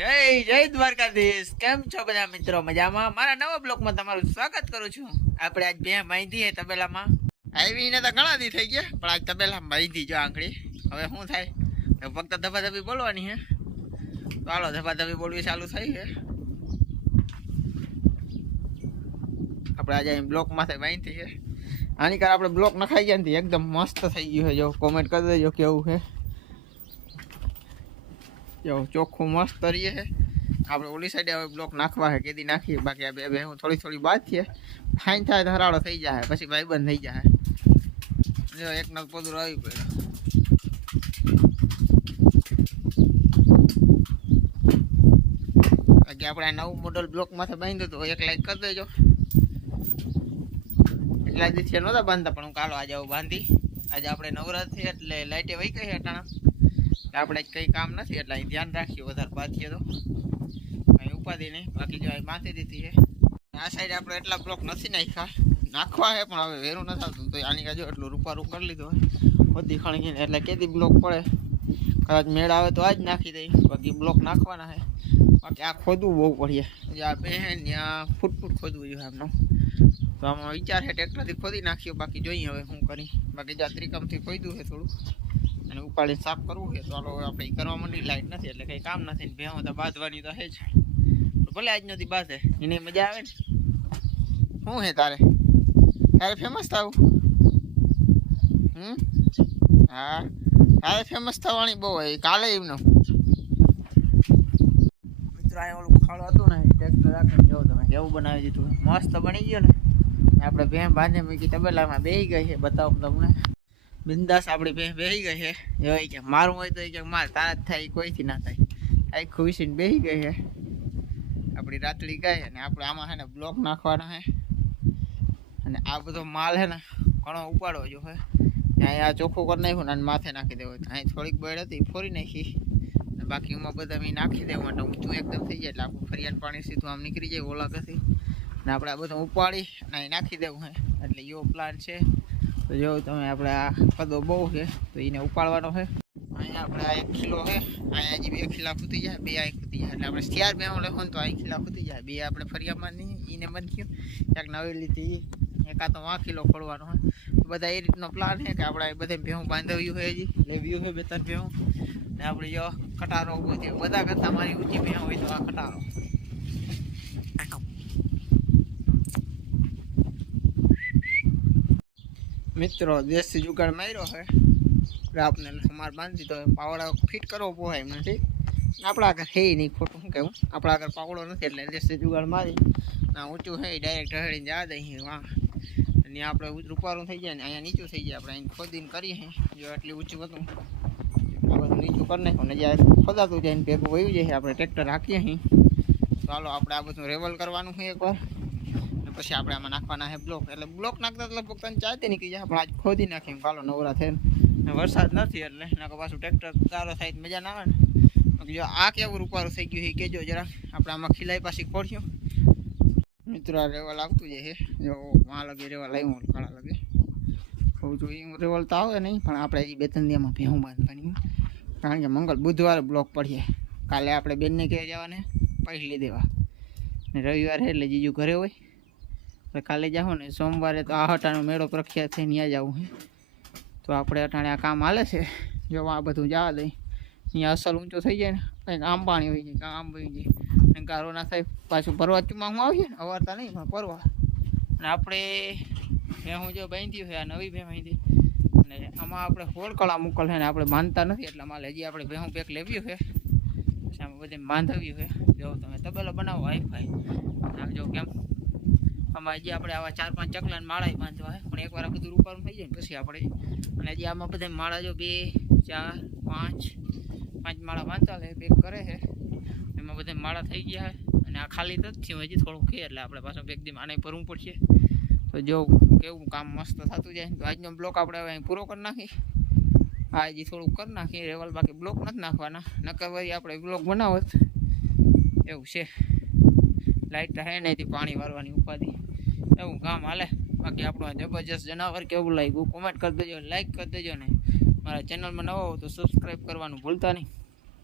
જય જય દ્વારકાધીશ. કેમ છો બધા મિત્રો? મજામાં? મારા નવા બ્લોકમાં તમારું સ્વાગત કરું છું. આપણે આજ બે માહિતી હે તબેલામાં આવીને તો ઘણા દી થઈ ગયા, પણ આજ તબેલા માહિતી જો આંકડી હવે શું થાય? ફક્ત ધબાધબી બોલવાની હે. તો હાલો ધબાધબી બોલવી ચાલુ થઈ છે આપણે આજે અહીં બ્લોક માથે માહિતી છે. આની કાર આપણે બ્લોક નખાઈ ગયા ને એકદમ મસ્ત થઈ ગયું છે. જો કોમેન્ટ કરી દેજો કેવું છે. જો ચોખ્ખું મસ્ત કરીએ આપણે ઓલી સાઈડે હવે બ્લોક નાખવા છે, કેદી નાખીએ. બાકી આ બે હું થોડી થોડી બાદ છે ફાઇન થાય તો હરાળો થઈ જાય પછી ભાઈ બંધ થઈ જાય જો એક નગ પોદું આવી પડ્યું બાકી આપણે આ નવું મોડલ બ્લોક માથે બાંધ્યું તો એક લાઈક કરી દેજો. એટલા દિવસે નહોતા બાંધતા, પણ હું કાલો આજે આવું બાંધી. આજે આપણે નવરાત્રી એટલે લાઈટે વહી ગઈ અટાણા. આપણે કંઈ કામ નથી, એટલે અહીં ધ્યાન રાખીએ વધારે બાંધીએ તો અહીં ઉપાધિ નહીં, બાકી જો અહીં બાંધી દીધી છે. આ સાઈડ આપણે એટલા બ્લોક નથી નાખ્યા. નાખવા છે પણ હવે વેરું નથી આવતું. તો આની કાજુ એટલું રૂપારું કરી લીધું હોય બધી ખણી એટલે કેદી બ્લોક પડે. કદાચ મેળ આવે તો આ જ નાખી દઈ. બાકી બ્લોક નાખવાના છે બાકી આ ખોદવું બહુ પડીએ આ બેન ત્યાં ફૂટ ફૂટ ખોદવું જોઈએ એમનો તો આમાં વિચાર છે ટ્રેક્ટરથી ખોદી નાખ્યો. બાકી જોઈએ હવે શું કરી. બાકી જાત્રિકમથી ત્રિકમથી ખોદ્યું છે થોડું. અને ઉપાડી સાફ કરવું છે. તો ચાલો આપણે કરવા માંડી લાઈટ નથી એટલે કંઈ કામ નથી ને ભેહો તો બાંધવાની તો છે જ. ભલે આજ નથી બાંધે, એને મજા આવે ને. શું હે તારે? તારે ફેમસ થવું? હમ? હા, તારે ફેમસ થવાની બહુ હોય, કાલે એમનો. મિત્રો આ ઓલું ખાડો હતું ને, ટ્રેક્ટર રાખીને જોવો તમે એવું બનાવી દીધું. મસ્ત બની ગયો ને. આપણે ભેં બાંધે મૂકી તબેલામાં બેહી ગઈ છે, બતાવું તમને. બિંદાસ આપણી બે બેહી ગઈ છે. એ કે મારું હોય તો એ કે માર, તારા જ થાય કોઈથી ના થાય. આ ખુશીને બેહી ગઈ છે. આપણી રાતળી ગઈ અને આપણે આમાં છે ને બ્લોક નાખવાના છે. અને આ બધો માલ છે ને ઘણો ઉપાડવો જો હે અહીંયા ચોખ્ખું કરી નાખ્યું ને માથે નાખી દેવો અહીં થોડીક બેડ હતી ફોરી નાખી. અને બાકી એમાં બધા મેં નાખી દેવું માટે ઊંચું એકદમ થઈ જાય એટલે આપણું ફરિયાદ પાણી સીધું આમ નીકળી જાય ઓલાગથી અને આપણે આ બધું ઉપાડી અને અહીં નાખી દેવું હે એટલે એવો પ્લાન છે. તો જો તમે આપણે આ કદો બહુ છે, તો એને ઉપાડવાનો છે. અહીંયા આપણે આ એક ખીલો છે, અહીંયા હજી બે ખીલા ખૂતી જાય, બે અહીં ખૂતી જાય. એટલે આપણે શિયાર બે લખો ને તો અહીં ખીલા ખૂતી જાય. બે આપણે ફરિયામાં નહીં એને બંધ થયું. ક્યાંક નવી લીધી એકાદ તો આ કિલો ખોલવાનો હોય બધા એ રીતનો પ્લાન છે કે આપણે બધે ભેહું બાંધવ્યું હોય હજી. લેવ્યું હોય બે ત્રણ ભેહું. ને આપણે જો કટારો ઊભો થયો. બધા કરતાં મારી ઊંચી ભેહું હોય તો આ કટારો. મિત્રો દેશી જુગાડ માર્યો છે. આપણે અમારે બાંધી તો પાવડા ફિટ કરવો પોહાય એમ નથી. આપણા આગળ હે નહીં ખોટું, શું કહેવું? આપણા આગળ પાવડો નથી, એટલે દેશી જુગાડ મારી. ના ઊંચું છે ડાયરેક્ટ હળીને જા દઈએ વાહ. અને આપણે રૂપારું થઈ જાય ને અહીંયા નીચું થઈ જાય. આપણે અહીં ખોદીને કરીએ જો એટલી ઊંચું હતું. બધું નીચું કરી નાખ્યું ને જ્યારે ખોદાતું જાય ભેગું વયું જાય આપણે ટ્રેક્ટર રાખીએ અહીં ચાલો આપણે આ બધું રેવલ કરવાનું છે એકવાર. ને પછી આપણે આમાં નાખવાના છે બ્લોક એટલે બ્લોક નાખતા લગભગ ત્રણ ચારથી નીકળી જાય આપણે આજ ખોદી નાખીએ કાલો નવરા થઈને. વરસાદ નથી એટલે. નાખો પાછું ટ્રેક્ટર ચાલો થાય મજા ના આવે ને. જો આ કેવું રૂપારું થઈ ગયું એ કહેજો જરા આપણે આમાં ખીલાઈ પાછી ખોડ્યું મિત્રો, આ રેવલ આવતું જાય છે. જો વાં લગે રેવલ આવ્યું કાળા લગે. બહુ જોઈએ રેવલ તો આવે નહીં, પણ આપણે એ બે ત્રણ દિવસમાં ભેહું બાંધવાની કારણ કે મંગળ બુધવારે બ્લોક પડીએ કાલે આપણે બેનને કહે જવાને પૈસલી દેવા. ને રવિવારે એટલે જીજુ ઘરે હોય. એટલે કાલે જાઓ ને, સોમવારે તો આ હટાનો મેળો પ્રખ્યાત થઈને ત્યાં જવું છે તો આપણે અટાણે આ કામ હાલે છે. જો આ બધું જવા દઈ અહીંયા અસલ ઊંચો થઈ જાય ને, કંઈક આમ પાણી હોય જાય આમ હોય જાય અને ગારો ના થાય, પાછું પરવાચમાં હું આવીએ ને, અવારતા નહીં, પણ પરવા અને આપણે ભે હું જો બાંધી હોય આ નવી ભેં બાંધી. અને આમાં આપણે હોળકળા મોકલે ને, આપણે માનતા નથી એટલે માલ હજી આપણે ભેહું પેક લેવ્યું છે. પછી આમાં બધે બાંધવી હોય જો તમે તબેલો બનાવો વાઈફાઈ આમ જો કેમ? આમાં હજી આપણે આવા ચાર પાંચ ચકલાને માળા બાંધવા હોય પણ એકવાર આ બધું રૂપારું થઈ જાય પછી આપણે અને હજી આમાં બધા માળા જો બે, ચાર, પાંચ પાંચ માળા બાંધવા લે પેક કરે છે એમાં બધા માળા થઈ ગયા છે અને આ ખાલી તો જ હજી થોડુંક કહે એટલે આપણે પાછું પેક દી આને ભરવું પડશે. તો જો કેવું કામ મસ્ત થતું જાય તો આજનો બ્લોક આપણે હવે અહીં પૂરો કરી નાખી આ હજી થોડુંક કરી નાખીએ, રેવલ બાકી બ્લોક નથી નાખવાના. નકર વળી આપણે બ્લોક બનાવત. એવું છે. લાઇટ હે નહીં પાણી વારવાની ઉપાધિ. એવું કામ હાલે. બાકી આપણું જબરજસ્ત જનાવર કેવું લાગ્યું? કોમેન્ટ કરી દેજો લાઈક કરી દેજો ને. મારા ચેનલમાં નવો હો તો સબસ્ક્રાઈબ કરવાનું ભૂલતા નહીં.